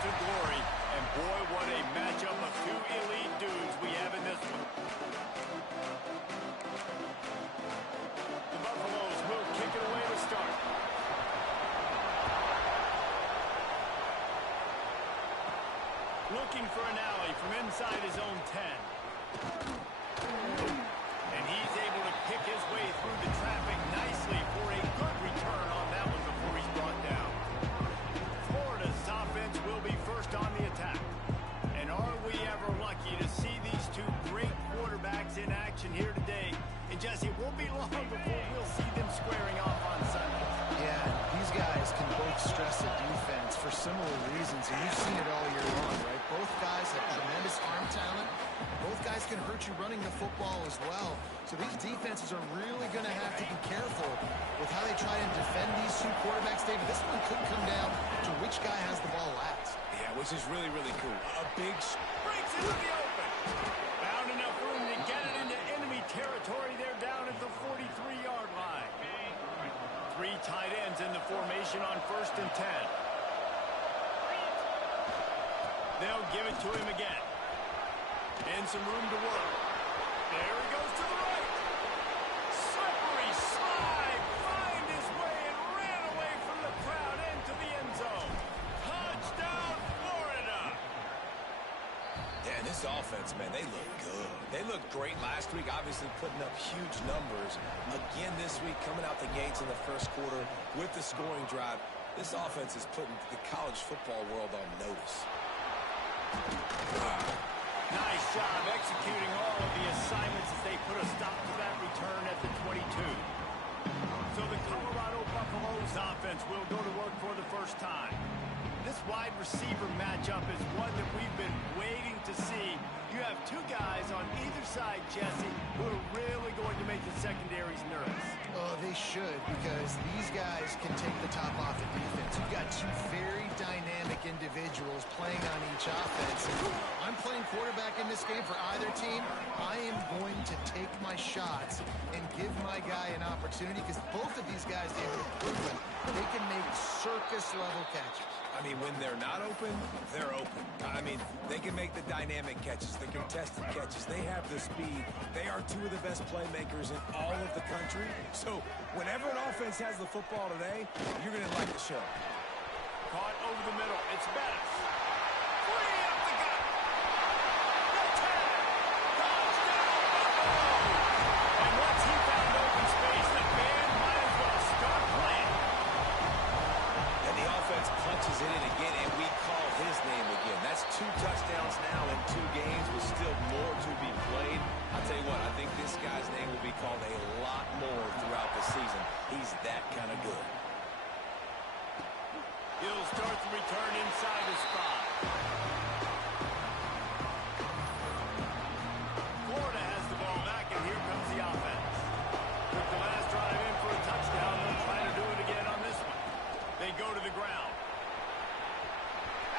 to glory. And boy, what a matchup of two elite dudes we have in this one. The Buffaloes will kick it away to start. Looking for an alley from inside his own 10. And he's able to pick his way through the traffic nicely for a good return on that one before he's brought down. Florida's offense will be first on the attack. And are we ever lucky to see these two great quarterbacks in action here today? And Jesse, it won't be long before we'll see them squaring off on Sunday. Yeah, these guys can both stress the defense for similar reasons, and you've seen it all year long, right? Both guys have tremendous arm talent. Both guys can hurt you running the football as well. So these defenses are really going to have to be careful with how they try and defend these two quarterbacks. David, this one could come down to which guy has the ball last. Yeah, which is really, really cool. A big breaks into the open. Found enough room to get it into enemy territory. They're down at the 43-yard line. Three tight ends in the formation on 1st and 10. They'll give it to him again. And some room to work. There he goes to the right. Slippery slide. Find his way and ran away from the crowd into the end zone. Touchdown, Florida. Yeah, and this offense, man, they look good. They looked great last week, obviously putting up huge numbers. Again this week, coming out the gates in the first quarter with the scoring drive. This offense is putting the college football world on notice. Nice job executing all of the assignments as they put a stop to that return at the 22. So the Colorado Buffaloes offense will go to work for the first time. This wide receiver matchup is one that we've been waiting to see. You have two guys on either side, Jesse, who are really going to make the secondaries nervous. Oh, they should, because these guys can take the top off the defense. You've got two very dynamic individuals playing on each offense. And I'm playing quarterback in this game for either team. I am going to take my shots and give my guy an opportunity, because both of these guys, David, have proven they can make circus-level catches. I mean, when they're not open, they're open. I mean, they can make the dynamic catches, the contested catches. They have the speed. They are two of the best playmakers in all of the country. So whenever an offense has the football today, you're going to like the show. Caught over the middle. It's Bettis. Free up the gut. The 10. Touchdown, Buffalo. And once he found open space, the band might as well start playing. And the offense punches it in again, and we call his name again. That's 2 touchdowns now in 2 games with still more to be played. I'll tell you what, I think this guy's name will be called a lot more throughout the season. He's that kind of good. He'll start the return inside his spot. Florida has the ball back, and here comes the offense. Took the last drive in for a touchdown. They'll try to do it again on this one. They go to the ground.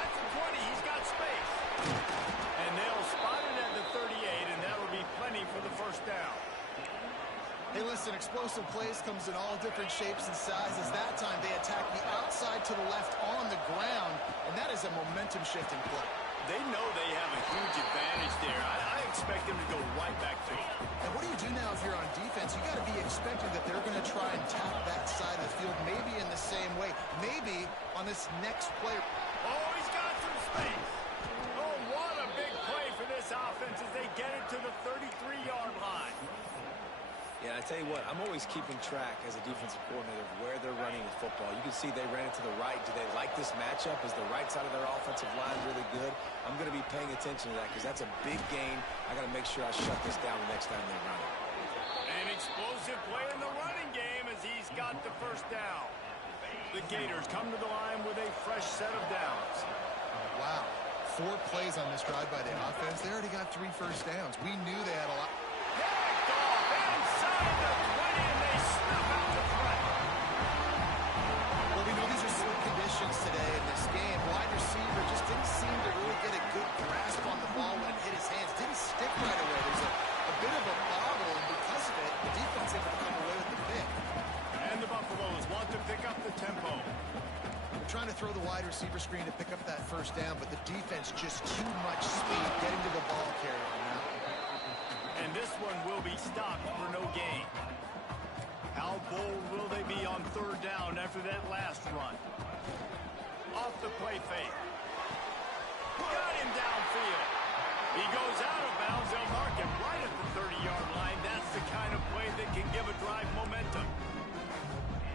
At the 20, he's got space. And they'll spot it at the 38, and that'll be plenty for the first down. Hey, listen, explosive plays comes in all different shapes and sizes. That time, they attack the outside to the left on the ground, and that is a momentum-shifting play. They know they have a huge advantage there. I expect them to go right back to it. And what do you do now if you're on defense? You got to be expecting that they're going to try and tap that side of the field, maybe in the same way, maybe on this next play. Oh, he's got some space. Oh, what a big play for this offense as they get it to the 33-yard line. Yeah, I tell you what, I'm always keeping track as a defensive coordinator of where they're running the football. You can see they ran it to the right. Do they like this matchup? Is the right side of their offensive line really good? I'm going to be paying attention to that because that's a big gain. I got to make sure I shut this down the next time they run it. An explosive play in the running game as he's got the first down. The Gators come to the line with a fresh set of downs. Wow. 4 plays on this drive by the offense. They already got 3 first downs. We knew they had a lot. Picked off inside the 20, and they snuff out the threat. Well, we know these are slick conditions today in this game. Wide receiver just didn't seem to really get a good grasp on the ball when it hit his hands. Didn't stick right away. There's a bit of a bobble, and because of it, the defense able to come away with the pick. And the Buffaloes want to pick up the tempo. They're trying to throw the wide receiver screen to pick up that first down, but the defense just too much speed getting to the ball carrier on that one. And this one will be stopped for no gain. How bold will they be on third down after that last run? Off the play fake. Got him downfield. He goes out of bounds. They'll mark him right at the 30-yard line. That's the kind of play that can give a drive momentum.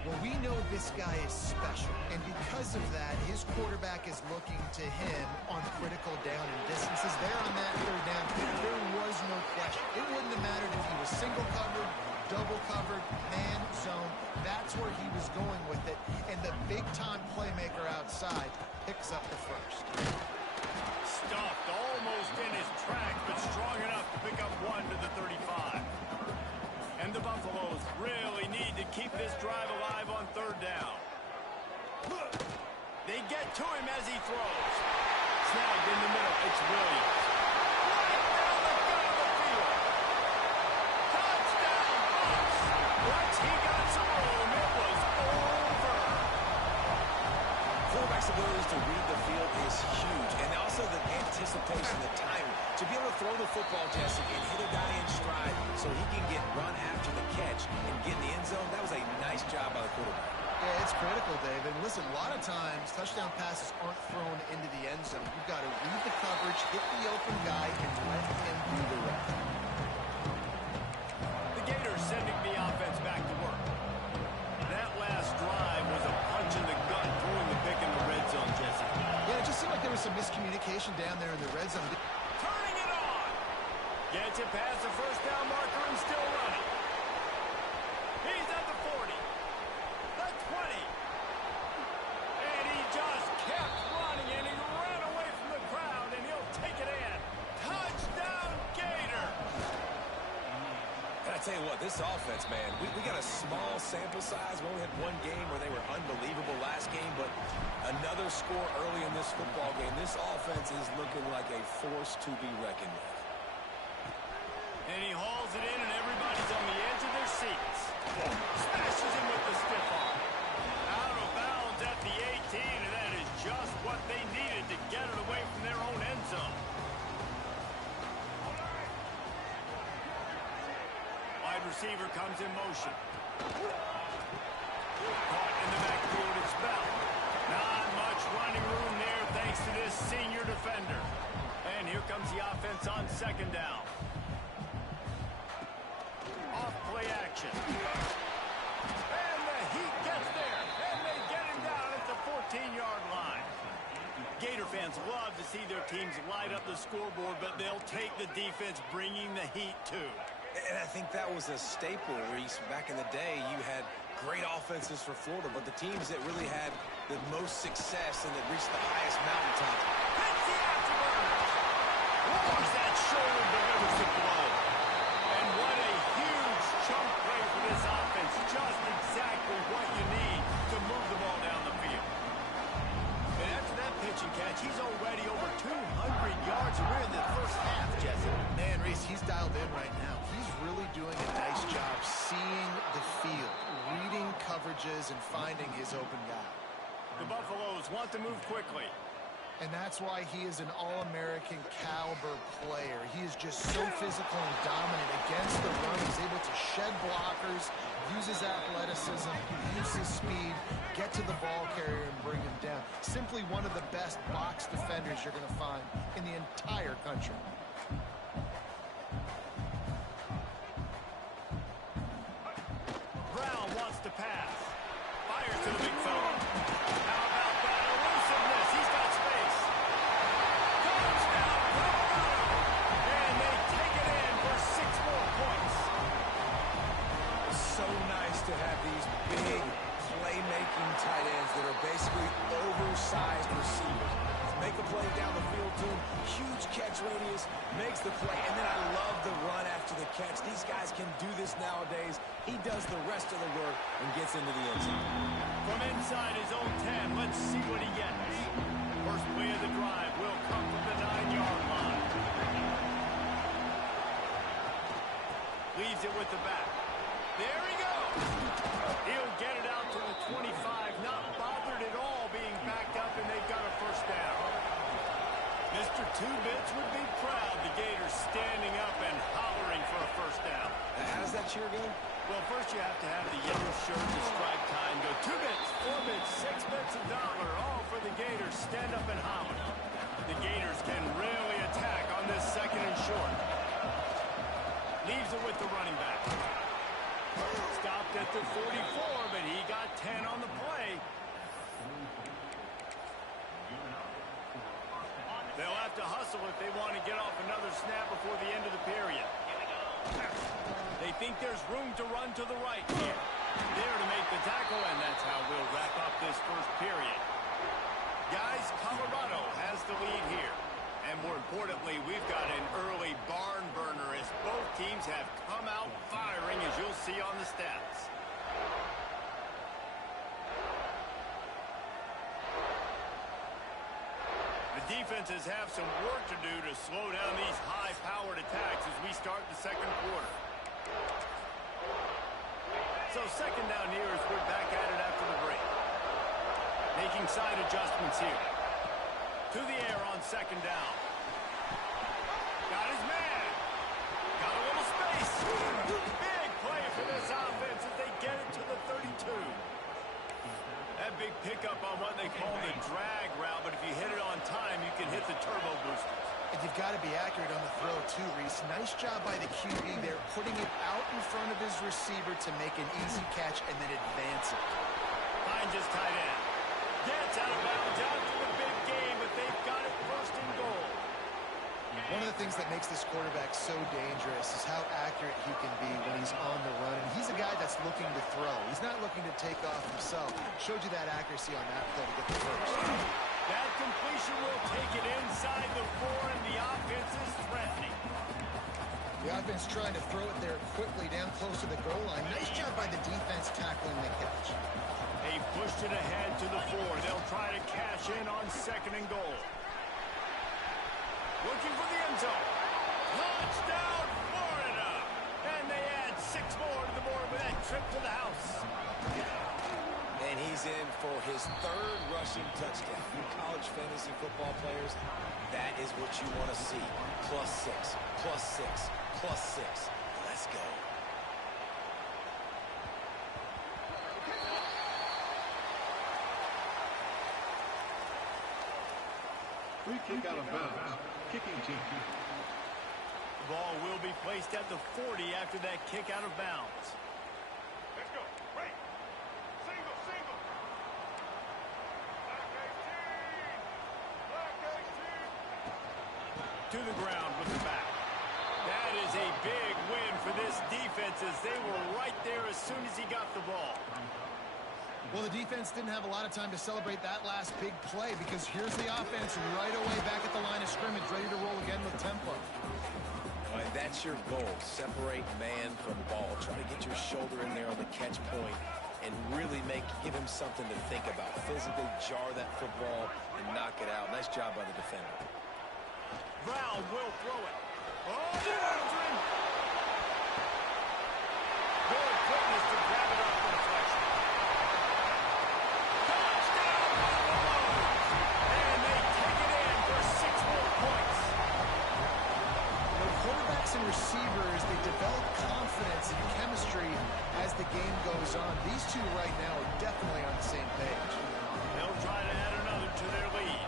Well, we know this guy is special, and because of that, his quarterback is looking to him on critical down and distances. There on that third down, there was no question. It wouldn't have mattered if he was single covered, double covered, man, zone. That's where he was going with it, and the big-time playmaker outside picks up the first. Stuffed almost in his tracks, but strong enough to pick up one to the 35. And the Buffaloes really need to keep this drive alive on third down. They get to him as he throws. Snagged in the middle. It's Williams. Right down the gut of the field. Touchdown, Bucks. Once he got some room, it was over. Quarterback's ability to read the field is huge, and also the anticipation, the timing. To be able to throw the football, Jesse, and hit a guy in stride so he can get run after the catch and get in the end zone, that was a nice job by the quarterback. Yeah, it's critical, Dave. And listen, a lot of times touchdown passes aren't thrown into the end zone. You've got to read the coverage, hit the open guy, and let him do the rest. The Gators sending the offense back to work. That last drive was a punch in the gut, throwing the pick in the red zone, Jesse. Yeah, it just seemed like there was some miscommunication down there in the red zone. Turning it on. Gets it past the first down marker and still running. He's at the 40. The 20. And he just kept running, and he ran away from the crowd, and he'll take it in. Touchdown, Gator. And I tell you what, this offense, man, we got a small sample size. We only had one game where they were unbelievable last game, but another score early in this football game. This offense is looking like a force to be reckoned with. And he hauls it in, and everybody's on the edge of their seats. Smashes him with the stiff arm. Out of bounds at the 18, and that is just what they needed to get it away from their own end zone. Wide receiver comes in motion. Caught in the backfield, it's Bell. Not much running room there thanks to this senior defender. And here comes the offense on second down. Off play action. And the Heat gets there. And they get him down at the 14-yard line. Gator fans love to see their teams light up the scoreboard, but they'll take the defense bringing the heat too. And I think that was a staple, Reese. Back in the day, you had great offenses for Florida, but the teams that really had the most success and that reached the highest mountaintop. Hits the afterburners. Roars that shoulder, delivers the blow. And what a huge chunk play for this offense. Just exactly what you need to move the ball down the field. And after that pitch and catch, he's already over 200 yards, and we're in the first half, Jesse. Man, Reese, he's dialed in right now. He's really doing a nice job seeing the field, reading coverages, and finding his open guy. The Buffaloes want to move quickly. And that's why he is an All-American caliber player. He is just so physical and dominant against the run. He's able to shed blockers, use his athleticism, use his speed, get to the ball carrier and bring him down. Simply one of the best box defenders you're going to find in the entire country. Brown wants to pass. Fires to the big fella. How about that elusiveness? He's got space. Touchdown, Colorado. And they take it in for 6 more points. So nice to have these big playmaking tight ends that are basically oversized receivers. Make a play down the field to him. Huge catch radius, makes the play, and then I love the run after the catch. These guys can do this nowadays. He does the rest of the work and gets into the end zone. From inside his own 10, let's see what he gets. First play of the drive will come from the 9-yard line. Leaves it with the back. There he goes. He'll get it out to the 25, not bothered at all being back Two Bits would be proud. The Gators standing up and hollering for a first down. How does that cheer go? Well, first you have to have the yellow shirt, the stripe tie, and go 2 bits, 4 bits, 6 bits, $1, all for the Gators. Stand up and holler. The Gators can really attack on this second and short. Leaves it with the running back. Stopped at the 44, but he got 10 on the play. They'll have to hustle if they want to get off another snap before the end of the period. They think there's room to run to the right here. There to make the tackle, and that's how we'll wrap up this first period. Guys, Colorado has the lead here. And more importantly, we've got an early barn burner as both teams have come out firing, as you'll see on the stats. The defenses have some work to do to slow down these high-powered attacks as we start the second quarter. So second down here as we're back at it after the break. Making side adjustments here. To the air on second down. Got his man. Got a little space. Big play for this offense as they get it to the 32. That big pickup on what they call the drag route, but if you hit it on time, you can hit the turbo boosters. And you've got to be accurate on the throw, too, Reese. Nice job by the QB there, putting it out in front of his receiver to make an easy catch and then advance it. Fine, just tight end. Gets out of bounds out to the big game, but they've got it first and goal. One of the things that makes this quarterback so dangerous is how accurate he can be when he's on the run. And he's a guy that's looking to throw. He's not looking to take off himself. Showed you that accuracy on that play to get the first. That completion will take it inside the 4, and the offense is threatening. The offense trying to throw it there quickly down close to the goal line. Nice job by the defense tackling the catch. They pushed it ahead to the 4. They'll try to cash in on second and goal. Looking for the end zone. Touchdown, Florida! And they add 6 more to the board with that trip to the house. And he's in for his 3rd rushing touchdown. You college fantasy football players, that is what you want to see. +6, +6, +6. Let's go. Free kick out of bounds. Kicking team. The ball will be placed at the 40 after that kick out of bounds. Let's go. Break. Single, single. Black 18. Black 18. To the ground with the back. That is a big win for this defense as they were right there as soon as he got the ball. Well, the defense didn't have a lot of time to celebrate that last big play because here's the offense right away back at the line of scrimmage, ready to roll again with tempo. All right, that's your goal. Separate man from ball. Try to get your shoulder in there on the catch point and really give him something to think about. Physically jar that football and knock it out. Nice job by the defender. Brown will throw it. Oh, the entry! Good quickness to grab it off the deflection. Touchdown, Buffaloes! And they take it in for 6 more points. Quarterbacks and receivers, they develop confidence and chemistry as the game goes on. These two right now are definitely on the same page. They'll try to add another to their lead.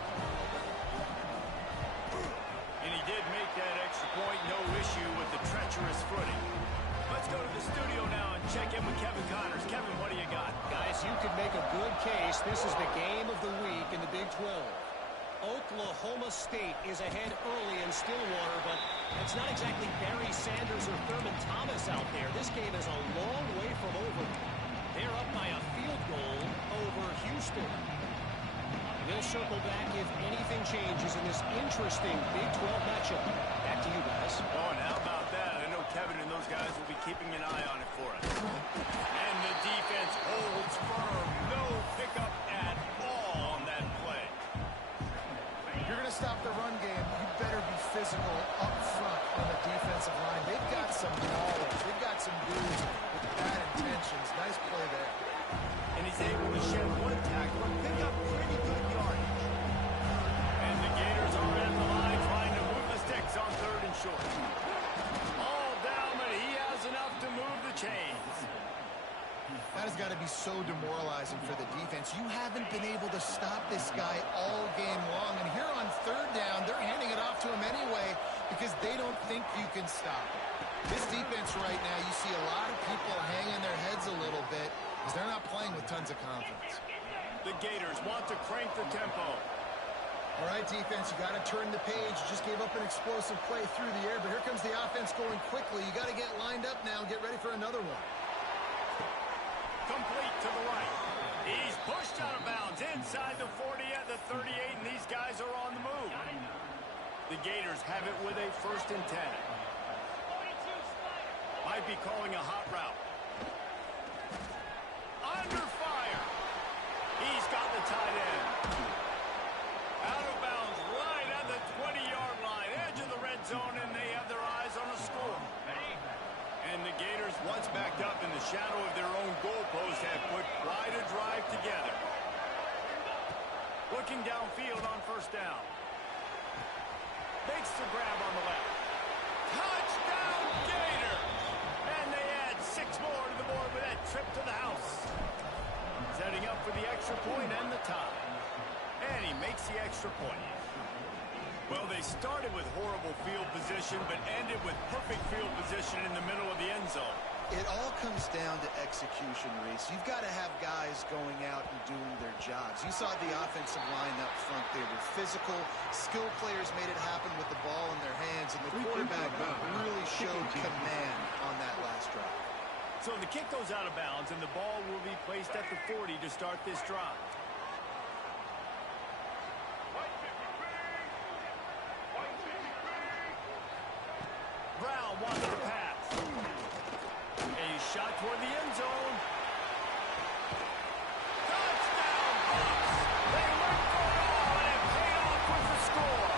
And he did make that extra point, no issue with the treacherous footing. Let's go to the studio now and check in with Kevin Connors. Kevin, what do you got? Guys, you could make a good case. This is the game of the week in the Big 12. Oklahoma State is ahead early in Stillwater, but it's not exactly Barry Sanders or Thurman Thomas out there. This game is a long way from over. They're up by a field goal over Houston. We'll circle back if anything changes in this interesting Big 12 matchup. Back to you guys. Oh, and how about that? I know Kevin and those guys will be keeping an eye on it for us. And the defense holds firm. No pickup at all on that play. You're going to stop the run game, you better be physical up front on the defensive line. They've got some knowledge. They've got some dudes with bad intentions. Nice play there. And he's able to shed one tackle and pick up pretty good yardage. And the Gators are at the line trying so demoralizing for the defense. You haven't been able to stop this guy all game long. And here on third down, they're handing it off to him anyway because they don't think you can stop him. This defense right now, you see a lot of people hanging their heads a little bit because they're not playing with tons of confidence. The Gators want to crank the tempo. All right, defense, you got to turn the page. You just gave up an explosive play through the air, but here comes the offense going quickly. You got to get lined up now and get ready for another one. Complete to the right. He's pushed out of bounds inside the 40 at the 38, and these guys are on the move. The Gators have it with a 1st and 10. Might be calling a hot route. Under fire. He's got the tight end. Out of bounds right at the 20-yard line, edge of the red zone, and they have their eyes on a score. And the Gators, once backed up in the shadow of their own goalpost, have put quite a drive together. Looking downfield on 1st down. Makes the grab on the left. Touchdown, Gators! And they add 6 more to the board with that trip to the house. Setting up for the extra point and the tie. And he makes the extra point. Well, they started with horrible field position, but ended with perfect field position in the middle of the end zone. It all comes down to execution, Reese. You've got to have guys going out and doing their jobs. You saw the offensive line up front. They were physical. Skill players made it happen with the ball in their hands, and the quarterback really showed command on that last drive. So the kick goes out of bounds, and the ball will be placed at the 40 to start this drive. Brown wants the pass. A shot toward the end zone. Touchdown, Bucks! They went for it all, and it paid off with the score.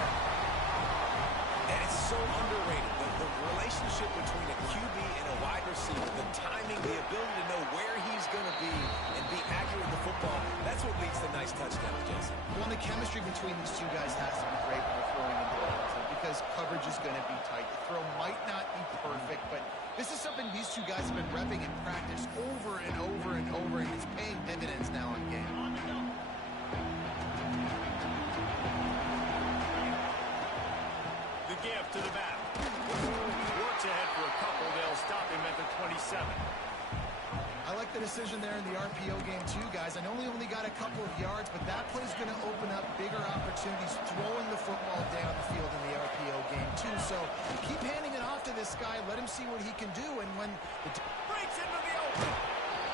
And it's so underrated. The relationship between a QB and a wide receiver, the timing, the ability to know where he's going to be and be accurate with the football, that's what leads to nice touchdowns, Jesse. Well, the chemistry between these two guys has to be great when they're throwing into the end zone because coverage is going to be tight. The throw might not be perfect, but this is something these two guys have been repping in practice over and over and over, and it's paying dividends now in game. The give to the back. Works ahead for a couple. They'll stop him at the 27. I like the decision there in the RPO game too, guys. I know he only got a couple of yards, but that play's going to open up bigger opportunities throwing the football down the field in the RPO game too. So keep handing it off to this guy. Let him see what he can do. And when the Breaks into the open.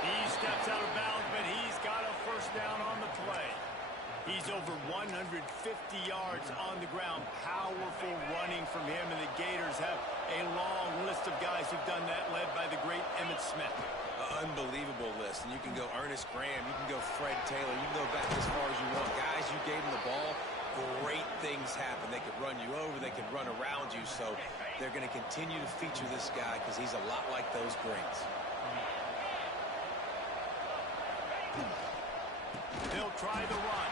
He steps out of bounds, but he's got a 1st down on the play. He's over 150 yards on the ground. Powerful running from him, and the Gators have a long list of guys who've done that, led by the great Emmitt Smith. Unbelievable list. And you can go Ernest Graham. You can go Fred Taylor. You can go back as far as you want. Guys, you gave them the ball, great things happen. They could run you over. They could run around you. So they're going to continue to feature this guy because he's a lot like those greats. They'll try the run.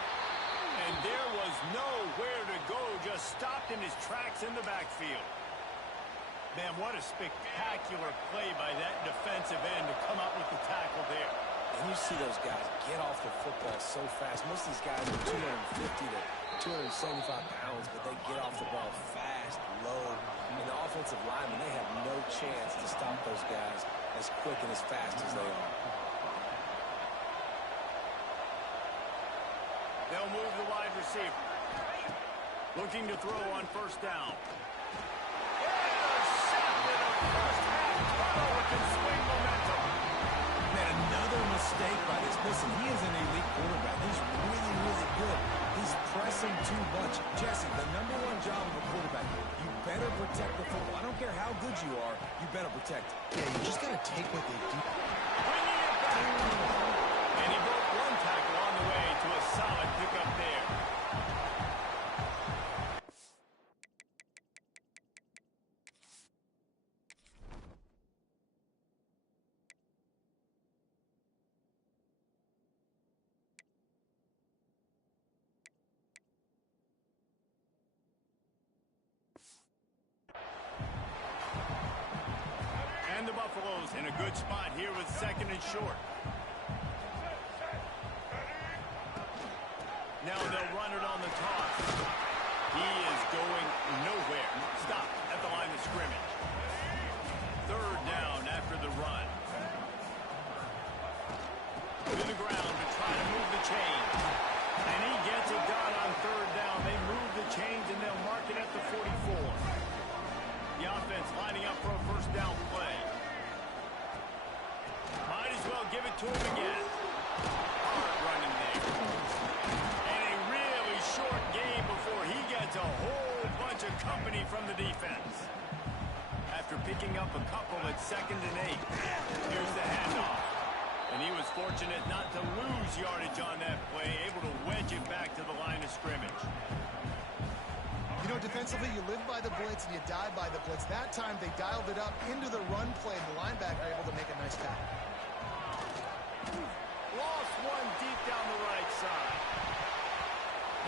And there was nowhere to go. Just stopped in his tracks in the backfield. Man, what a spectacular play by that defensive end to come up with the tackle there. And you see those guys get off the football so fast. Most of these guys are 250 to 275 pounds, but they get off the ball fast, low. And the offensive linemen, they have no chance to stop those guys as quick and as fast as they are. They'll move the wide receiver. Looking to throw on 1st down. Man, another mistake by this. Listen, he is an elite quarterback. He's really, really good. He's pressing too much. Jesse, the #1 job of a quarterback, you better protect the football. I don't care how good you are, you better protect it. yeah, you just got to take what they do. Bringing it back. And he broke one tackle on the way to a solid pickup there. And the Buffaloes in a good spot here with 2nd and short. Now they'll run it on the toss. He is going nowhere. Stop at the line of scrimmage. Third down after the run. To the ground to try to move the chains. And he gets it done on third down. They move the chains and they'll mark it at the 44. The offense lining up for a first down play. Might as well give it to him again. Hard running there. And a really short game before he gets a whole bunch of company from the defense. After picking up a couple at 2nd and 8. Here's the handoff. And he was fortunate not to lose yardage on that play, able to wedge it back to the line of scrimmage. You know, defensively, you live by the blitz and you die by the blitz. That time, they dialed it up into the run play, and the linebacker able to make a nice tackle. Lost one deep down the right side.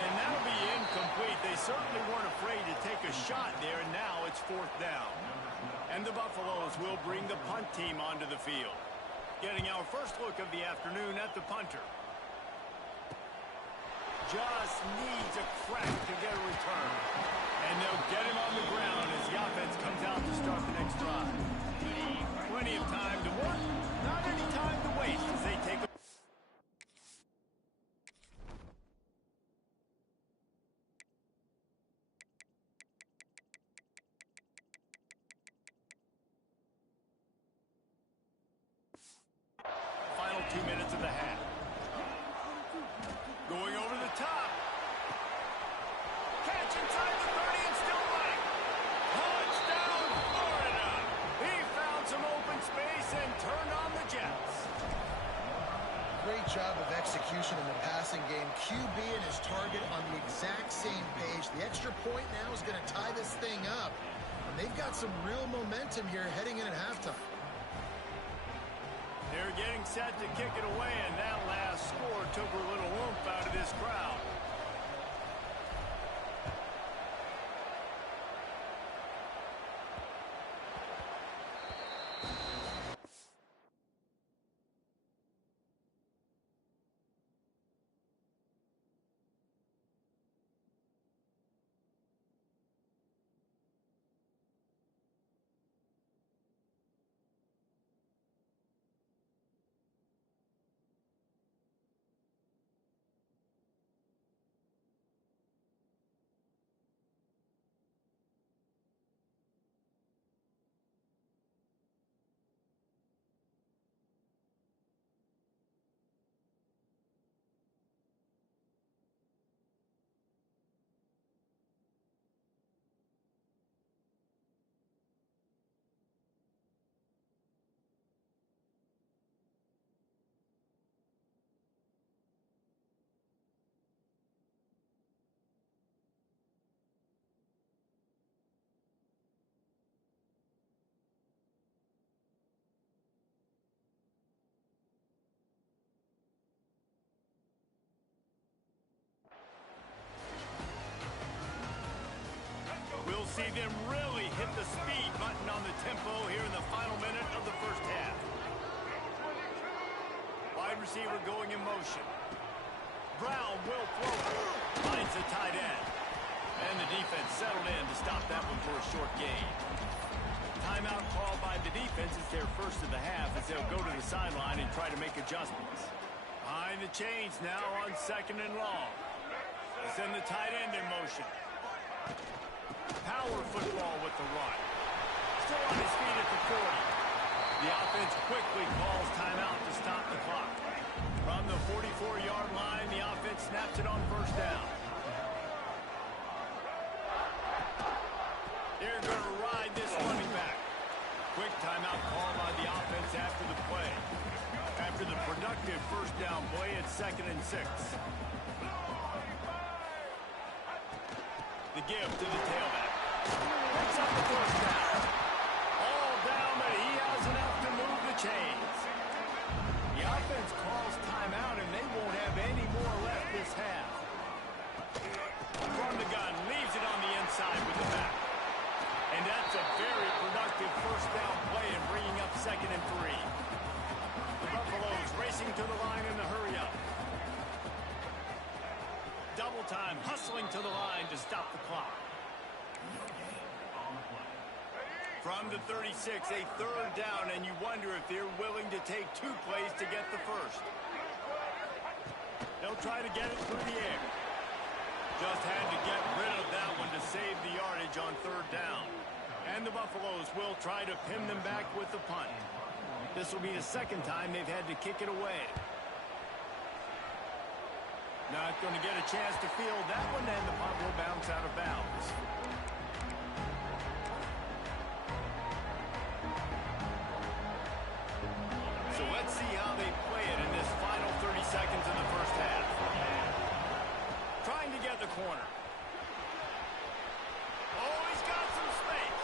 And that'll be incomplete. They certainly weren't afraid to take a shot there, and now it's 4th down. And the Buffaloes will bring the punt team onto the field. Getting our first look of the afternoon at the punter. Just needs a crack to get a return. And they'll get him on the ground as the offense comes out to start the next drive. Plenty of time to work, not any time to waste as they take a... Final 2 minutes of the half. Going over the top. Catch inside the 30 and still running. Touchdown, Florida. He found some open space and turned on the Jets. Great job of execution in the passing game. QB and his target on the exact same page. The extra point now is going to tie this thing up. And they've got some real momentum here heading in at halftime. They're getting set to kick it away, and that last score took a little oomph out of this crowd. We'll see them really hit the speed button on the tempo here in the final minute of the first half. Wide receiver going in motion. Brown will throw it. Finds the tight end. And the defense settled in to stop that one for a short gain. Timeout called by the defense is their first of the half as they'll go to the sideline and try to make adjustments. Behind the chains now on 2nd and long. They send the tight end in motion. Power football with the run. Still on his feet at the 40. The offense quickly calls timeout to stop the clock. From the 44-yard line, the offense snaps it on first down. They're going to ride this running back. Quick timeout call by the offense after the play. After the productive first down play, it's 2nd and 6. The give to the tailback. Picks up the first down. All down, but he has enough to move the chains. The offense calls timeout, and they won't have any more left this half. From the gun, leaves it on the inside with the back. And that's a very productive first down play and bringing up 2nd and 3. The Buffaloes racing to the line in the hurry up. double time, hustling to the line to stop the clock. From the 36, a third down, and you wonder if they're willing to take 2 plays to get the first. They'll try to get it through the air. Just had to get rid of that one to save the yardage on third down. And the Buffaloes will try to pin them back with the punt. This will be the second time they've had to kick it away. Not going to get a chance to field that one, and the punt will bounce out of bounds. So let's see how they play it in this final 30 seconds in the first half. Trying to get the corner. Oh, he's got some space.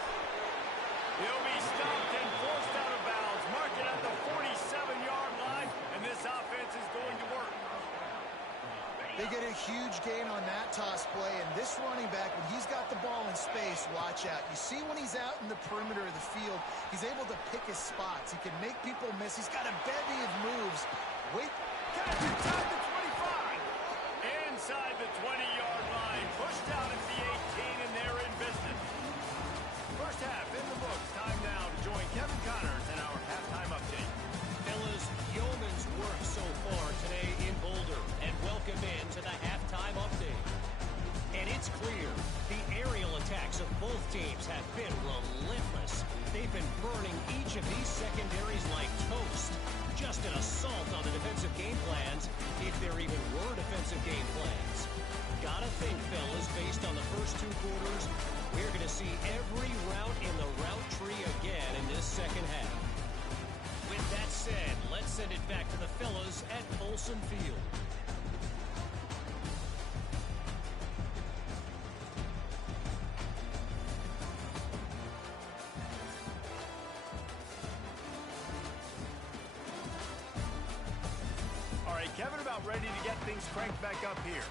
He'll be stopped and forced out of bounds. Mark it at the 47-yard line, and this offense is going to work. They get a huge gain on that toss play, and this running back, when he's got the ball in space, watch out. You see when he's out in the perimeter of the field, he's able to pick his spots. He can make people miss. He's got a bevy of moves. Wait. Catch inside the 25. Inside the 20-yard line. Pushed out at the 18, and they're in business. First half in the books. Time now to join Kevin Connors in our halftime update. Fellas, yeoman's work so far today in Boulder, and welcome in to the halftime update. And it's clear, the aerial attacks of both teams have been relentless. They've been burning each of these secondaries like toast. Just an assault on the defensive game plans, if there even were defensive game plans. Gotta think, fellas, based on the first 2 quarters, we're going to see every route in the route tree again in this second half. With that said, let's send it back to the fellas at Folsom Field. All right, Kevin, about ready to get things cranked back up here.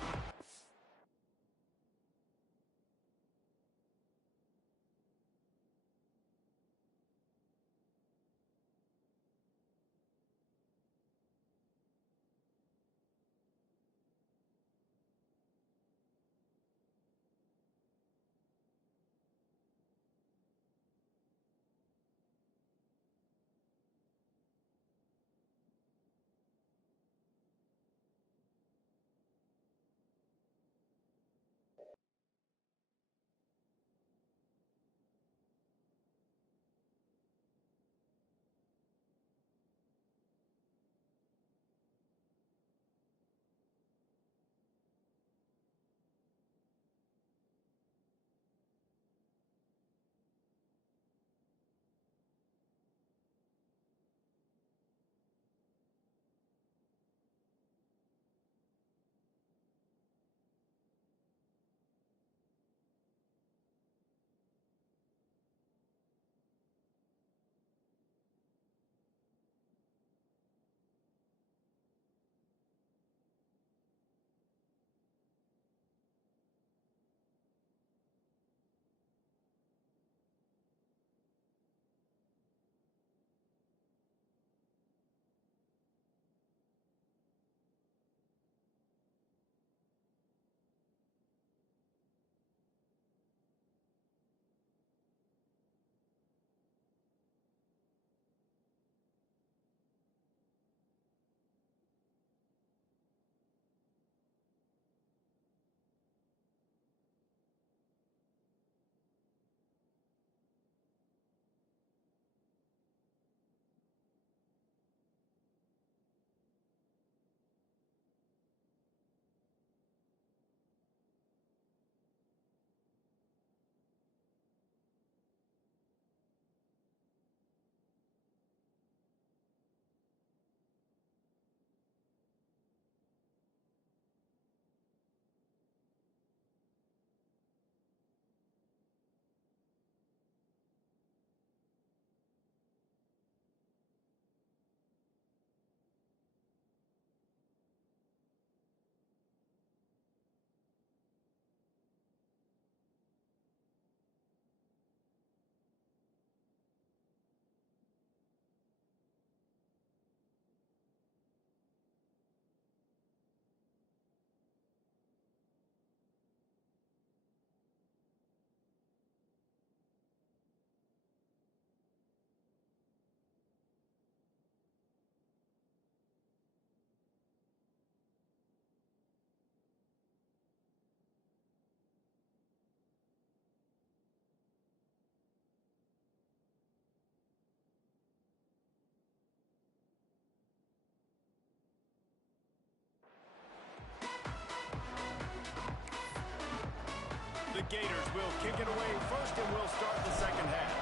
the Gators will kick it away first, and we'll start the second half.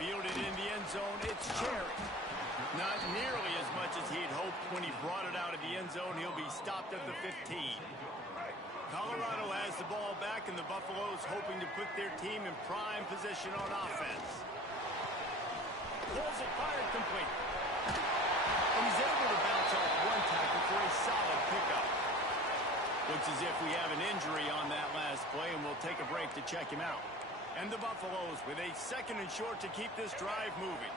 Fielded in the end zone, it's Cherry. Not nearly as much as he'd hoped when he brought it out of the end zone. He'll be stopped at the 15. Colorado has the ball back, and the Buffaloes hoping to put their team in prime position on offense. Pulls it, fired complete. And he's able to bounce off one tackle for a solid pickup. Looks as if we have an injury on that last play, and we'll take a break to check him out. And the Buffaloes with a second and short to keep this drive moving.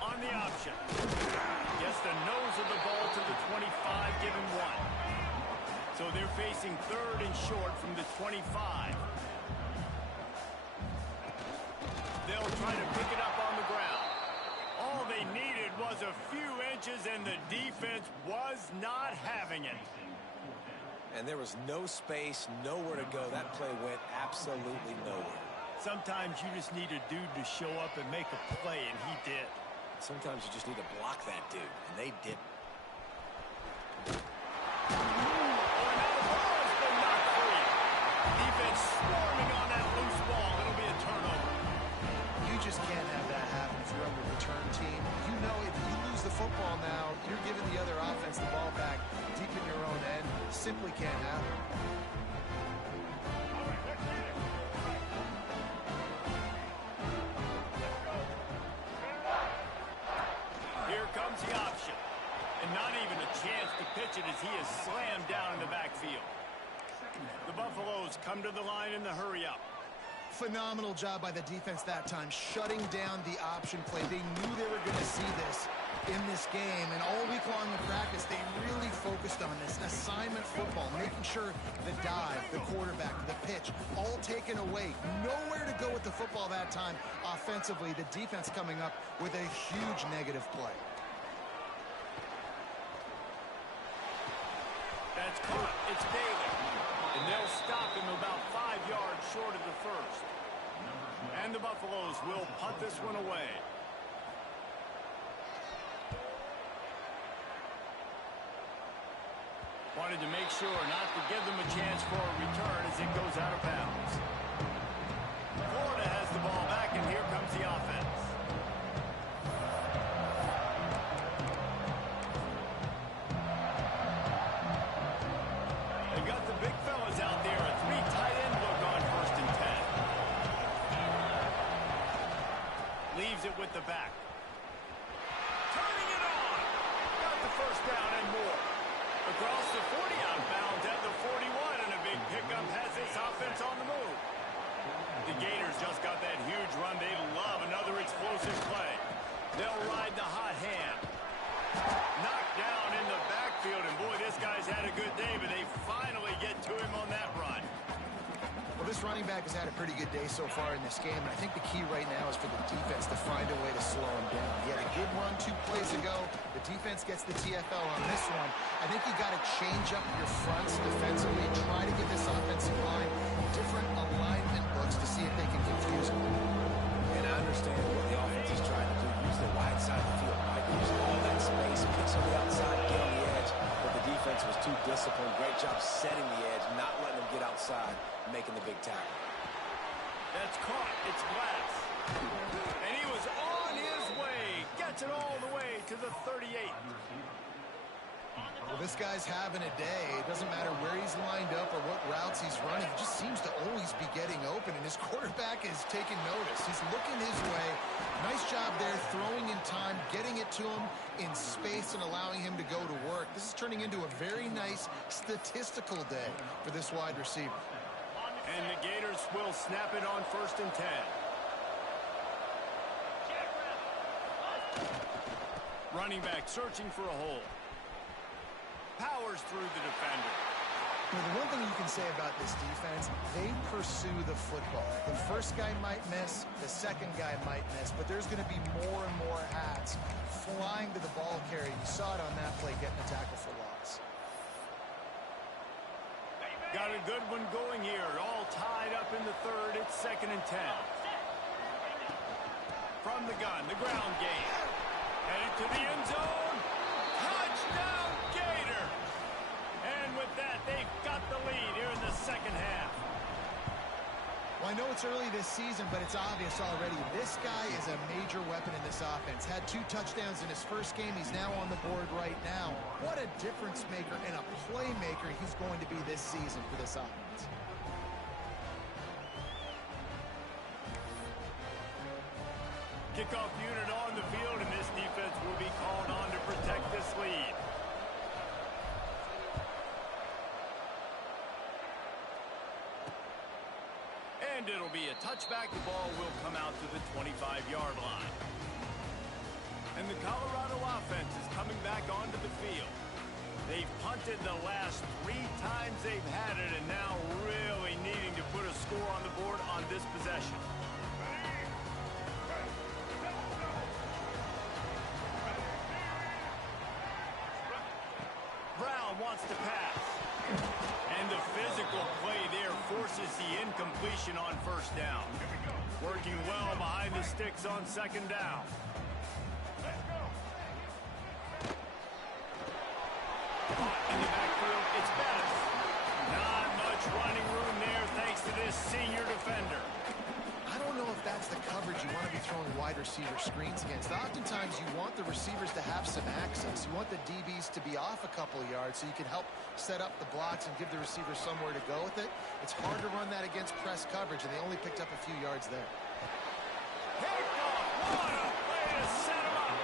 On the option. Gets the nose of the ball to the 25, giving one. So they're facing third and short from the 25. They'll try to pick it up on the ground. All they needed was a few inches, and the defense was not having it. And there was no space, nowhere to go. That play went absolutely nowhere. Sometimes you just need a dude to show up and make a play, and he did. Sometimes you just need to block that dude, and they didn't. Defense swarming on that loose ball. It'll be a turnover. You just can't have that happen if you're on the return team. You know if you lose the football now, you're giving the other offense the ball back deep in your own end. Simply can't happen. Here comes the option. And not even a chance to pitch it as he is slammed down in the backfield. The Buffaloes come to the line in the hurry-up. Phenomenal job by the defense that time, shutting down the option play. They knew they were going to see this in this game, and all week long in practice, they really focused on this assignment football, making sure the dive, the quarterback, the pitch, all taken away. Nowhere to go with the football that time offensively. The defense coming up with a huge negative play. That's caught. It's Bailey. And they'll stop him about 5 yards short of the first. And the Buffaloes will punt this one away. Wanted to make sure not to give them a chance for a return as it goes out of bounds. Florida has the ball back, and here comes the offense. They've got the big fellas out there. A three tight end look on first and 10. Leaves it with the back. Turning it on. Got the first down and more. Across the 40, outbounds at the 41, and a big pickup has this offense on the move. The Gators just got that huge run. They love another explosive play. They'll ride the hot hand. Knocked down in the backfield, and boy, this guy's had a good day, but they finally get to him on that run. Well, this running back has had a pretty good day so far in this game, and I think the key right now is for the defense to find a way to slow him down. He had a good run 2 plays ago. The defense gets the TFL on this one. I think you got to change up your fronts defensively and try to give this offensive line different alignment looks to see if they can confuse him. And I understand what the offense is trying to do. Use the wide side of the field, right? Use all that space, pitch on the outside, get on the edge. But the defense was too disciplined. Great job setting the edge, not letting them get outside, making the big tackle. That's caught. It's Glass. And he was on his way. Gets it all the way to the 38. Well, this guy's having a day. It doesn't matter where he's lined up or what routes he's running. He just seems to always be getting open, and his quarterback is taking notice. He's looking his way. Nice job there, throwing in time, getting it to him in space and allowing him to go to work. This is turning into a very nice statistical day for this wide receiver. And the Gators will snap it on first and 10. Running back searching for a hole. Powers through the defender. You know, the one thing you can say about this defense, they pursue the football. The first guy might miss, the second guy might miss, but there's going to be more and more hats flying to the ball carrier. You saw it on that play, getting a tackle for loss. Got a good one going here. All tied up in the third. It's second and 10. From the gun, the ground game. Headed to the end zone. it's early this season, but it's obvious already. This guy is a major weapon in this offense. Had 2 touchdowns in his first game. He's now on the board right now. What a difference maker and a playmaker he's going to be this season for this offense. Kickoff unit on the field, and this defense will be called on to protect this lead. And it'll be a touchback. The ball will come out to the 25-yard line. And the Colorado offense is coming back onto the field. They've punted the last 3 times they've had it, and now really needing to put a score on the board on this possession. Brown wants to pass. And the physical play there forces the incompletion on first down. Working well behind the sticks on second down. In the backfield, it's Bettis. Not much running room there thanks to this senior defender. I don't know if that's the coverage you want to be throwing wide receiver screens against. Oftentimes you want the receivers to have some access. You want the DBs to be off a couple of yards so you can help set up the blocks and give the receiver somewhere to go with it. It's hard to run that against press coverage, and they only picked up a few yards there. Picked off. What a way to set him up.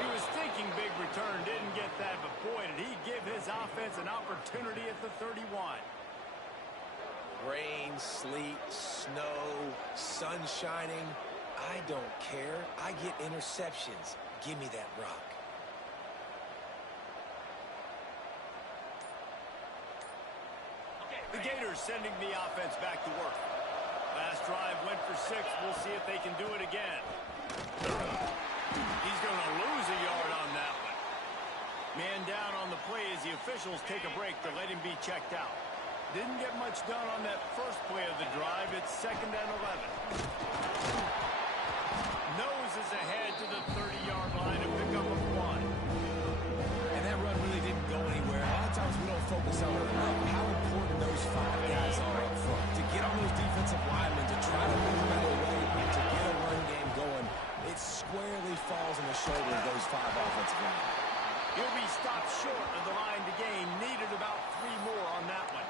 He was thinking big return, didn't get that, but boy, did he give his offense an opportunity at the 31. Rain, sleet, snow, sun shining. I don't care. I get interceptions. Give me that rock. The Gators sending the offense back to work. Last drive went for 6. We'll see if they can do it again. He's going to lose a yard on that one. Man down on the play as the officials take a break to let him be checked out. Didn't get much done on that first play of the drive. It's 2nd and 11. Noses ahead to the 30-yard line to pick up a 1. And that run really didn't go anywhere. A lot of times we don't focus on how important those 5 guys are up front. To get on those defensive linemen, to try to move them out of the way, and to get a run game going, it squarely falls on the shoulder of those 5 offensive linemen. He'll be stopped short of the line to gain. Needed about 3 more on that one.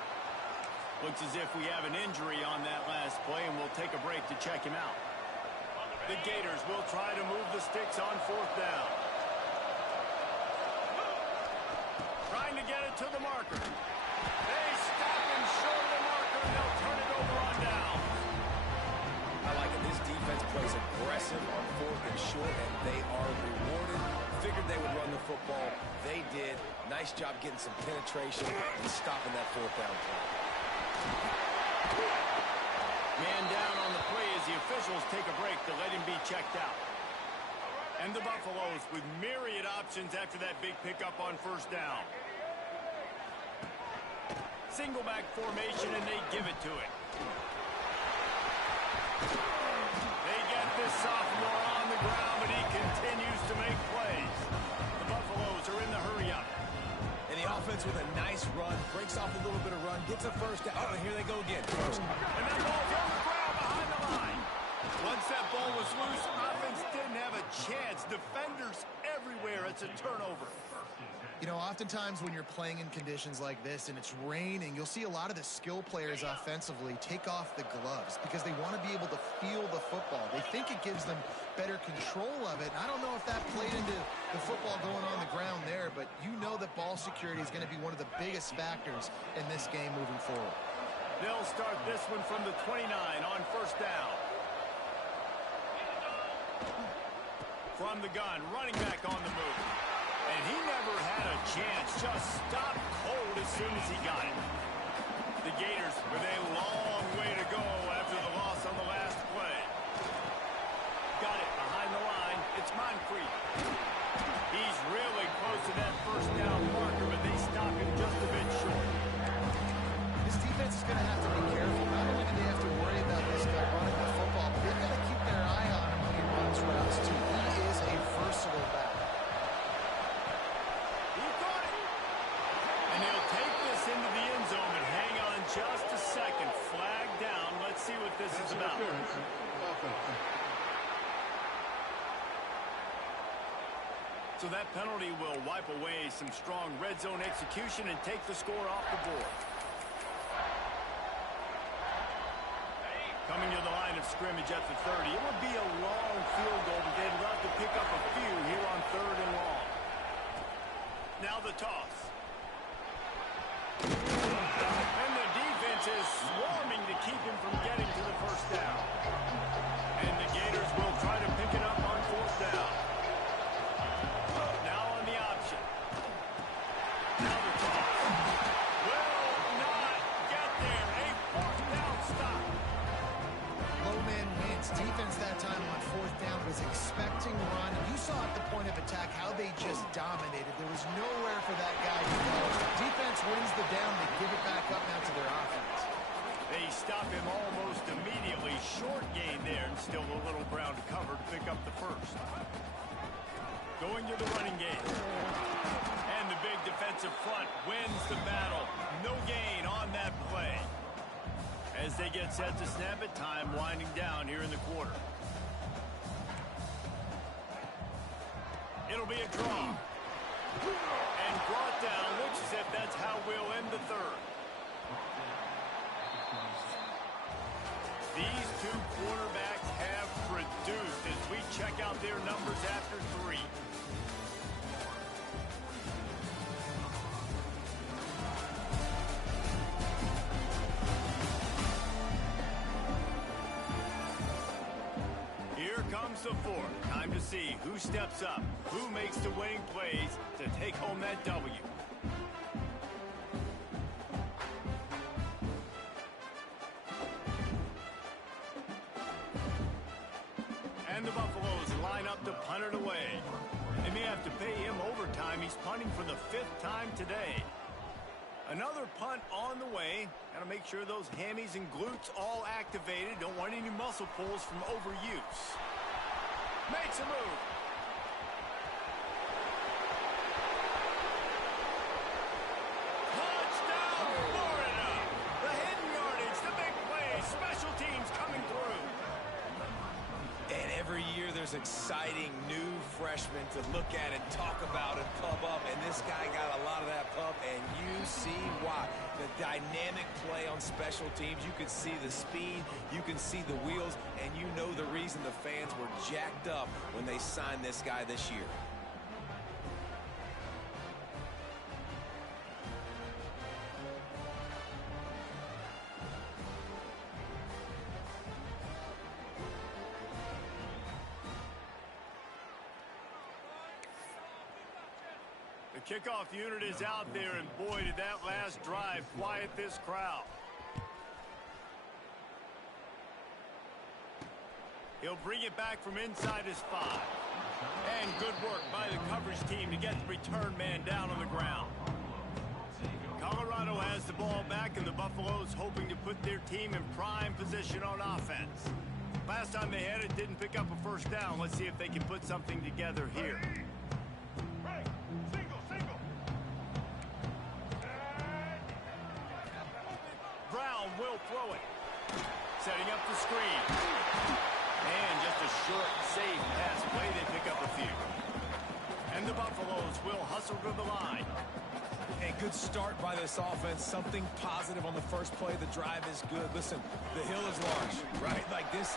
Looks as if we have an injury on that last play, and we'll take a break to check him out. The Gators will try to move the sticks on 4th down. Trying to get it to the marker. They stop him short of the marker, and they'll turn it over on down. I like it. This defense plays aggressive on 4th and short, and they are rewarded. Figured they would run the football. They did. Nice job getting some penetration and stopping that 4th down play. Man down on the play as the officials take a break to let him be checked out. And the Buffaloes with myriad options after that big pickup on 1st down. Single back formation, and they give it to it. They get this sophomore on the ground, but he continues to make plays. The Buffaloes are in the hurry-up. And the offense with a nice run, breaks off a little bit of run, gets a 1st down. Oh, and here they go again. And that ball's on the ground behind the line. Once that ball was loose, offense didn't have a chance. Defenders everywhere. It's a turnover. You know, oftentimes when you're playing in conditions like this and it's raining, you'll see a lot of the skill players offensively take off the gloves because they want to be able to feel the football. They think it gives them better control of it. And I don't know if that played into the football going on the ground there, but you know that ball security is going to be one of the biggest factors in this game moving forward. They'll start this one from the 29 on 1st down. From the gun, running back on the move. And he never had a chance, just stopped cold as soon as he got it. The Gators with a long way to go after the loss on the last play. Got it behind the line. It's Moncrief. He's really close to that 1st down marker, but they stop him just a bit short. This defense is going to have to be careful. Not only do they have to worry about this guy running the football, but they've got to keep their eye on him when he runs routes, too. He is a versatile back. And he'll take this into the end zone, but hang on just a second. Flag down. Let's see what this is about. foul. Interference. Offense. So that penalty will wipe away some strong red zone execution and take the score off the board. Coming to the line of scrimmage at the 30. It would be a long field goal, but they'd love to pick up a few here on 3rd and long. Now the toss. And the defense is swarming to keep him from getting to the first down. And the Gators will try to pick it up on 4th down. Now on the option. Now the toss. Will not get there. A 4th down stop. Low man wins. Defense that time on 4th down was expecting run. You saw at the point of attack how they just dominated. There was nowhere for that guy to go. Defense wins the down. They give it back up now to their offense. They stop him almost immediately. Short gain there, and still a little ground to cover to pick up the first. Going to the running game. And the big defensive front wins the battle. No gain on that play. As they get set to snap it, time winding down here in the quarter. It'll be a draw. And brought down. Looks as if that's how we'll end the 3rd. These two quarterbacks have produced as we check out their numbers after 3. Here comes the 4th. Time to see who steps up, who makes the winning plays to take home that W. And the Buffaloes line up to punt it away. They may have to pay him overtime. He's punting for the 5th time today. Another punt on the way. Got to make sure those hammies and glutes all activated. Don't want any muscle pulls from overuse. Makes a move. Touchdown, Florida! The hidden yardage, the big play, special teams coming through. And every year there's exciting new freshmen to look at and talk about and pump up. And this guy got a lot of that pump, and you see why. The dynamic play on special teams. You can see the speed, you can see the wheels, and you know the reason the fans were jacked up when they signed this guy this year. The kickoff unit is out there, and boy, did that last drive quiet this crowd. He'll bring it back from inside his 5. And good work by the coverage team to get the return man down on the ground. Colorado has the ball back, and the Buffaloes hoping to put their team in prime position on offense. Last time they had it, didn't pick up a first down. Let's see if they can put something together here. Brown will throw it. Setting up the screen. And just a short, safe pass play. They pick up a few. And the Buffaloes will hustle to the line. A good start by this offense. Something positive on the first play. The drive is good. Listen, the hill is large, right? Like this.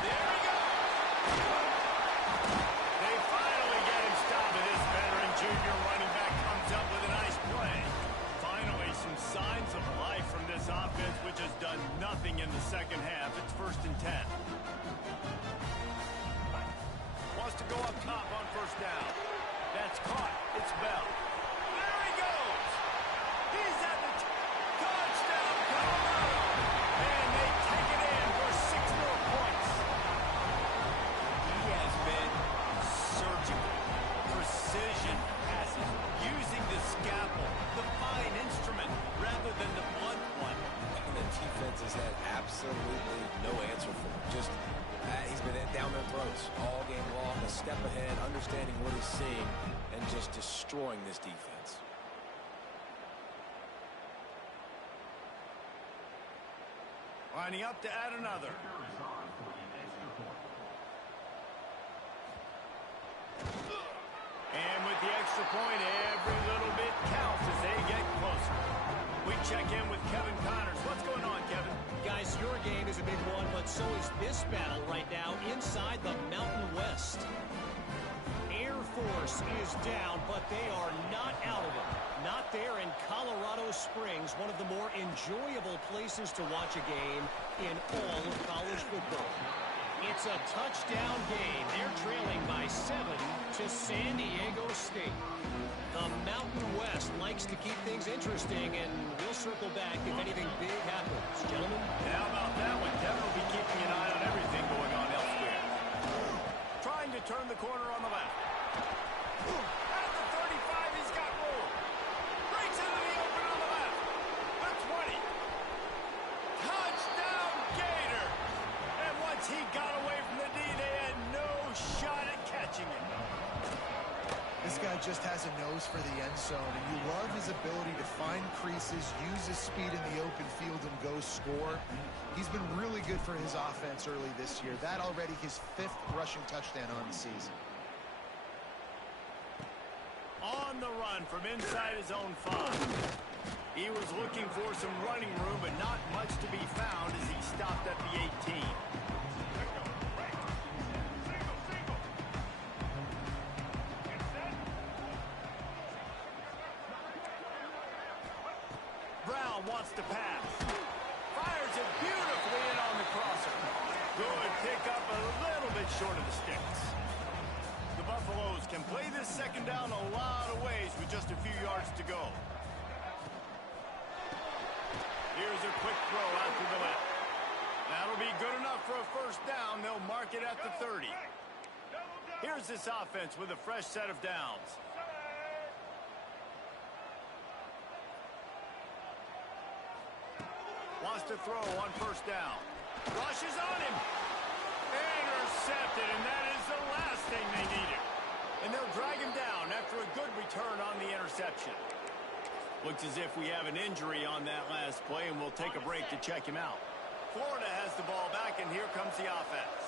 There we go. They finally get him stopped. This veteran junior running back comes up with a nice play. Finally, some signs of life from this offense, which has done nothing in the second half. It's 1st and 10. Wants to go up top on first down. That's caught. It's Bell. There he goes. He's at the touchdown, Colorado. And they take it in for 6 more points. He has been surgical. Precision passes. Using the scalpel. The fine instrument rather than the blunt one. And the defense has had absolutely no answer for him. Just he's been down their throats all game long, a step ahead, understanding what he's seeing, and just destroying this defense. Lining up to add another. And with the extra point, every little bit counts as they get closer. We check in with Kevin Connors. What's going on, Kevin? Guys, your game is a big one, but so is this battle right now inside the Mountain West. Air Force is down, but they are not out of it. Not there in Colorado Springs, one of the more enjoyable places to watch a game in all of college football. It's a touchdown game. They're trailing by 7 to San Diego State. The Mountain West likes to keep things interesting, and we'll circle back if anything big happens. Gentlemen? How about that one? Kevin will be keeping an eye on everything going on elsewhere. Trying to turn the corner on the left. At the 35, he's got room. Breaks into the open on the left. The 20. Touchdown, Gator. And once he got away from the D, they had no shot at catching him. This guy just has a nose for the end zone, and you love his ability to find creases, use his speed in the open field, and go score. He's been really good for his offense early this year. That already his 5th rushing touchdown on the season. On the run from inside his own 5. He was looking for some running room, but not much to be found as he stopped at the 18. Brown wants to pass. Fires it beautifully in on the crosser. Good pickup, a little bit short of the sticks. The Buffaloes can play this second down a lot of ways with just a few yards to go. Here's a quick throw out to the left. That'll be good enough for a first down. They'll mark it at the 30. Here's this offense with a fresh set of downs. Wants to throw on first down. Rushes on him. Intercepted, and that is the last thing they needed. And they'll drag him down after a good return on the interception. Looks as if we have an injury on that last play, and we'll take a break to check him out. Florida has the ball back, and here comes the offense.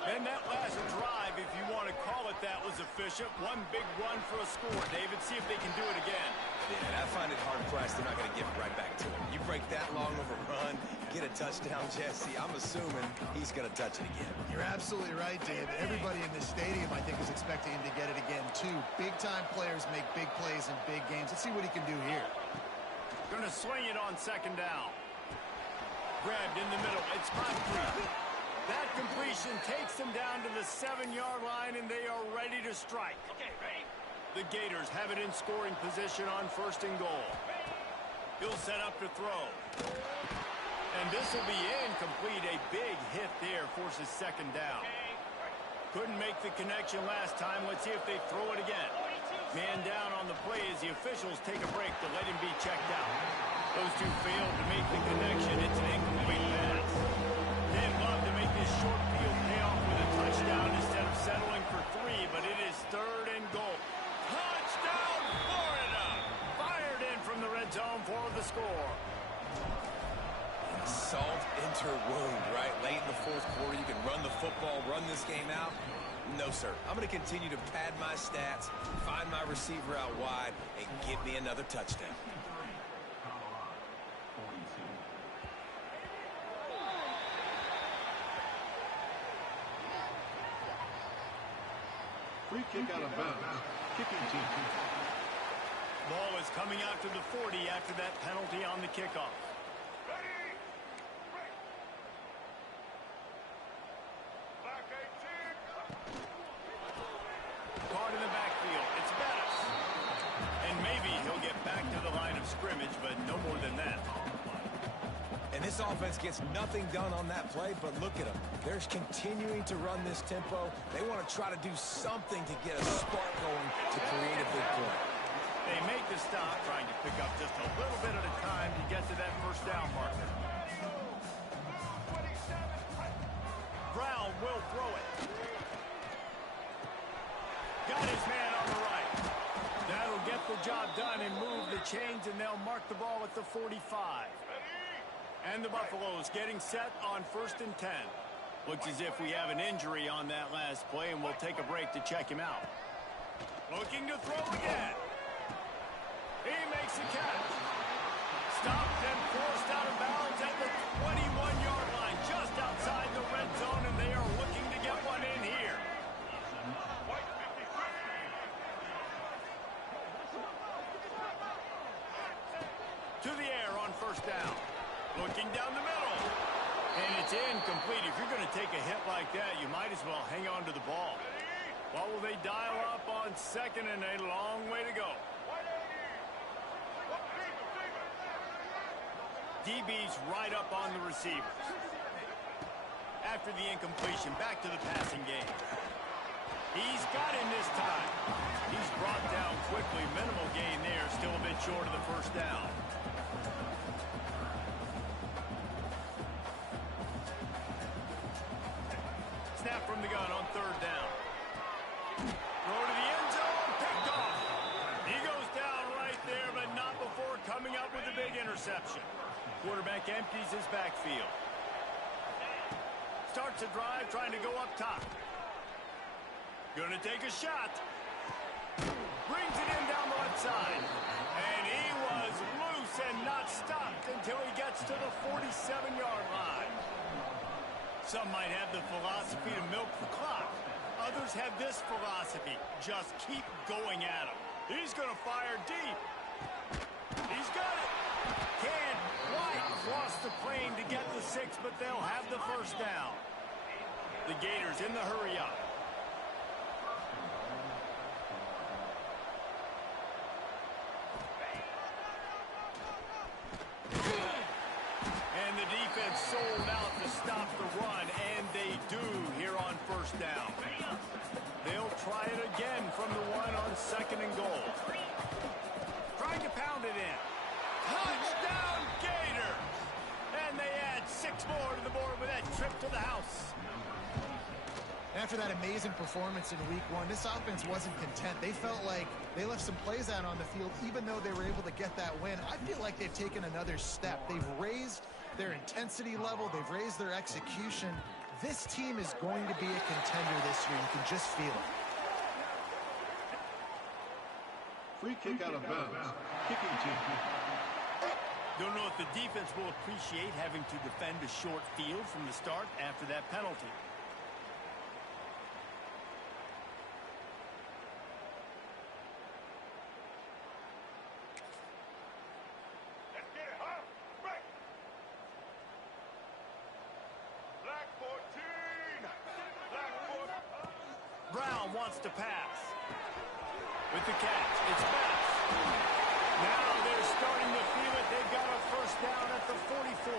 And that last drive, if you want to call it that, was efficient. One big run for a score. David, see if they can do it again. Yeah, and I find it hard-pressed they're not going to give it right back to him. You break that long of a run, get a touchdown, Jesse, I'm assuming he's going to touch it again. You're absolutely right, David. Everybody in this stadium, I think, is expecting him to get it again, too. Big-time players make big plays in big games. Let's see what he can do here. Going to swing it on second down. Grabbed in the middle. It's Moncrief. That completion takes them down to the 7-yard line, and they are ready to strike. Okay, ready? The Gators have it in scoring position on first and goal. He'll set up to throw. And this will be incomplete. A big hit there forces second down. Couldn't make the connection last time. Let's see if they throw it again. Man down on the play as the officials take a break to let him be checked out. Those two failed to make the connection. It's an incomplete pass. They'd love to make this short field pay off with a touchdown instead of settling for 3, but it is third and goal. Touchdown, Florida! Fired in from the red zone for the score. Salt into wound, right? Late in the fourth quarter, you can run the football, run this game out. No, sir. I'm going to continue to pad my stats, find my receiver out wide, and get me another touchdown. Free kick out of bounds. Kicking team. Ball is coming out to the 40 after that penalty on the kickoff. Ready? Break. Black 18. Caught in the backfield. It's Bettis. And maybe he'll get back to the line of scrimmage, but no more than that. And this offense gets nothing done on that play, but look at them. They're continuing to run this tempo. They want to try to do something to get a spark going to create a big play. They make the stop, trying to pick up just a little bit at a time to get to that first down marker. Brown will throw it. Got his man on the right. That'll get the job done and move the chains, and they'll mark the ball at the 45. And the Buffaloes getting set on 1st and 10. Looks as if we have an injury on that last play, and we'll take a break to check him out. Looking to throw again. He makes a catch. Stopped and forced out of bounds at the 21-yard line, just outside the red zone, and they are looking to get one in here. To the air on 1st down. Looking down the middle. And it's incomplete. If you're going to take a hit like that, you might as well hang on to the ball. What will they dial up on 2nd and a long way to go? DB's right up on the receivers. After the incompletion, back to the passing game. He's got him this time. He's brought down quickly. Minimal gain there. Still a bit short of the 1st down. Snap from the gun on 3rd down. Throw to the end zone. Picked off. He goes down right there, but not before coming up with a big interception. Quarterback empties his backfield. Starts a drive trying to go up top. Gonna take a shot. Brings it in down the left side. And he was loose and not stopped until he gets to the 47-yard line. Some might have the philosophy to milk the clock. Others have this philosophy. Just keep going at him. He's going to fire deep. He's got it. Can't quite cross the plane to get the 6, but they'll have the 1st down. The Gators in the hurry up. And the defense sold out to stop the run, and they do here on 1st down. They'll try it again from the 1 on 2nd and goal. Trying to pound it in. Touchdown, Gator! And they add 6 more to the board with that trip to the house. After that amazing performance in Week 1, this offense wasn't content. They felt like they left some plays out on the field, even though they were able to get that win. I feel like they've taken another step. They've raised their intensity level. They've raised their execution. This team is going to be a contender this year. You can just feel it. Free kick out of bounds. Kicking team. Don't know if the defense will appreciate having to defend a short field from the start after that penalty. Brown wants to pass. With the catch, it's Bettis. Now they're starting to feel it. They've got a 1st down at the 44.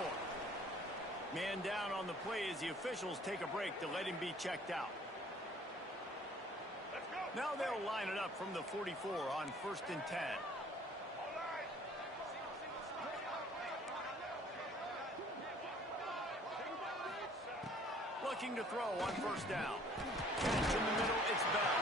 Man down on the play as the officials take a break to let him be checked out. Now they'll line it up from the 44 on 1st and 10. Looking to throw on 1st down. Catch in the middle, it's Bell.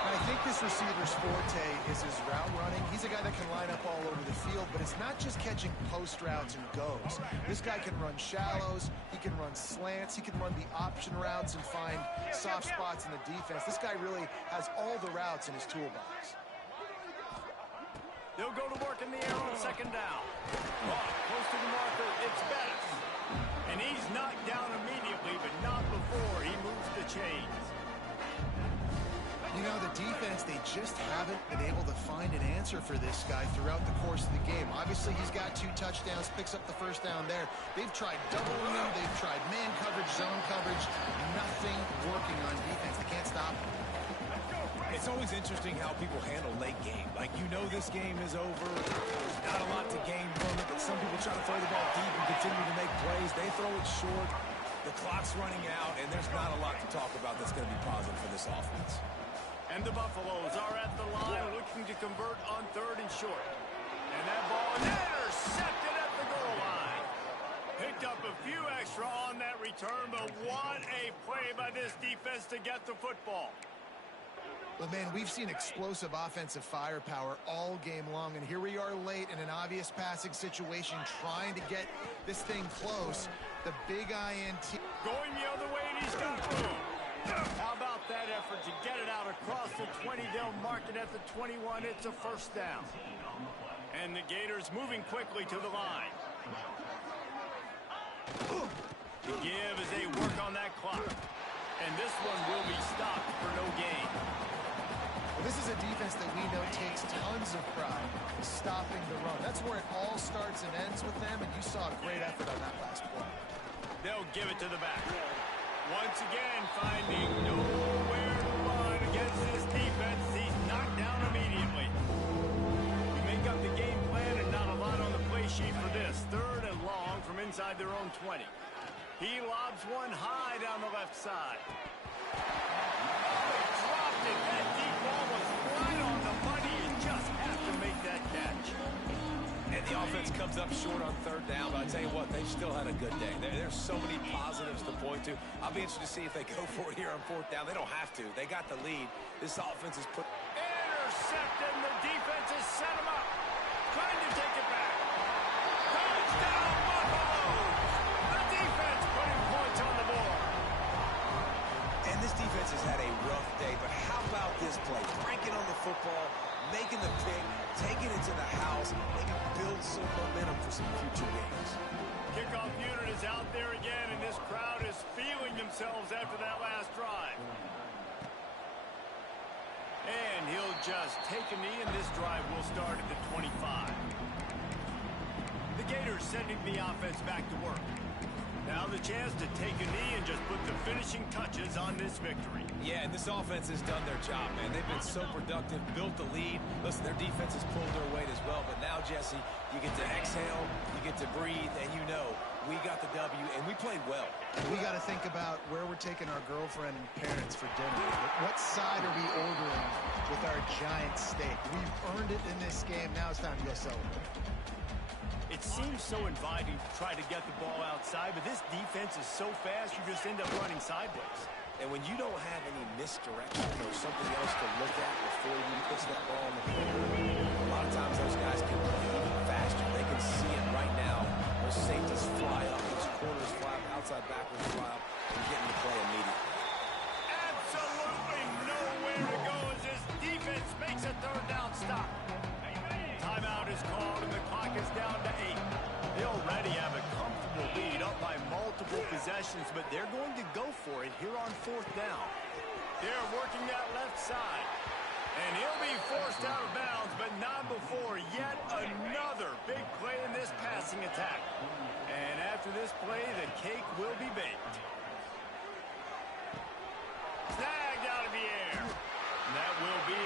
I think this receiver's forte is his route running. He's a guy that can line up all over the field, but it's not just catching post routes and goes. This guy can run shallows, he can run slants, he can run the option routes and find soft spots in the defense. This guy really has all the routes in his toolbox. They'll go to work in the air on 2nd down. Close to the marker, it's Bettis. And he's knocked down immediately, but not before he moves the chains. You know, the defense, they just haven't been able to find an answer for this guy throughout the course of the game. Obviously, he's got 2 touchdowns, picks up the 1st down there. They've tried doubling him. They've tried man coverage, zone coverage. Nothing working on defense. They can't stop him. It's always interesting how people handle late game. Like, you know this game is over. There's not a lot to gain from it, but some people try to throw the ball deep and continue to make plays. They throw it short. The clock's running out, and there's not a lot to talk about that's going to be positive for this offense. And the Buffaloes are at the line looking to convert on 3rd and short. And that ball is intercepted at the goal line. Picked up a few extra on that return, but what a play by this defense to get the football. Well, man, we've seen explosive offensive firepower all game long, and here we are late in an obvious passing situation trying to get this thing close. The big INT. Going the other way, and he's got room. How about that effort to get it out across the 20? They'll mark it at the 21. It's a first down. And the Gators moving quickly to the line. To give as they work on that clock. And this one will be stopped for no gain. Well, this is a defense that we know takes tons of pride stopping the run. That's where it all starts and ends with them, and you saw a great effort on that last play. They'll give it to the back. Once again, finding nowhere to run against this defense. He's knocked down immediately. We make up the game plan and not a lot on the play sheet for this. 3rd and long from inside their own 20. He lobs one high down the left side. Dropped it. That deep ball was right on the money. You just have to make that catch. And the offense comes up short on 3rd down, but I tell you what, they've still had a good day. There's so many positives to point to. I'll be interested to see if they go for it here on 4th down. They don't have to. They got the lead. This offense is put... Intercepted, and the defense has set him up. Trying to take it back. Touchdown, Buffaloes! The defense putting points on the board. And this defense has had a rough day, but how about this play? Breaking on the football, making the pick, taking it to the house. They can build some momentum for some future games. Kickoff unit is out there again, and this crowd is feeling themselves after that last drive. And he'll just take a knee, and this drive will start at the 25. The Gators sending the offense back to work. Now the chance to take a knee and just put the finishing touches on this victory. Yeah, and this offense has done their job, man. They've been so productive, built the lead. Listen, their defense has pulled their weight as well. But now, Jesse, you get to exhale, you get to breathe, and you know we got the W, and we played well. We got to think about where we're taking our girlfriend and parents for dinner. What side are we ordering with our giant steak? We've earned it in this game. Now it's time to go celebrate. It seems so inviting to try to get the ball outside, but this defense is so fast you just end up running sideways. And when you don't have any misdirection or something else to look at before you push that ball in the corner, a lot of times those guys can play even faster. They can see it right now. Those safeties fly up, those corners fly up, outside backwards fly up, and get in the play immediately. Absolutely nowhere to go as this defense makes a 3rd down stop. Timeout is called, and the clock is down to 8. They already have a comfortable lead up by multiple possessions, but they're going to go for it here on 4th down. They're working that left side. And he'll be forced out of bounds, but not before yet another big play in this passing attack. And after this play, the cake will be baked. Snagged out of the air. And that will be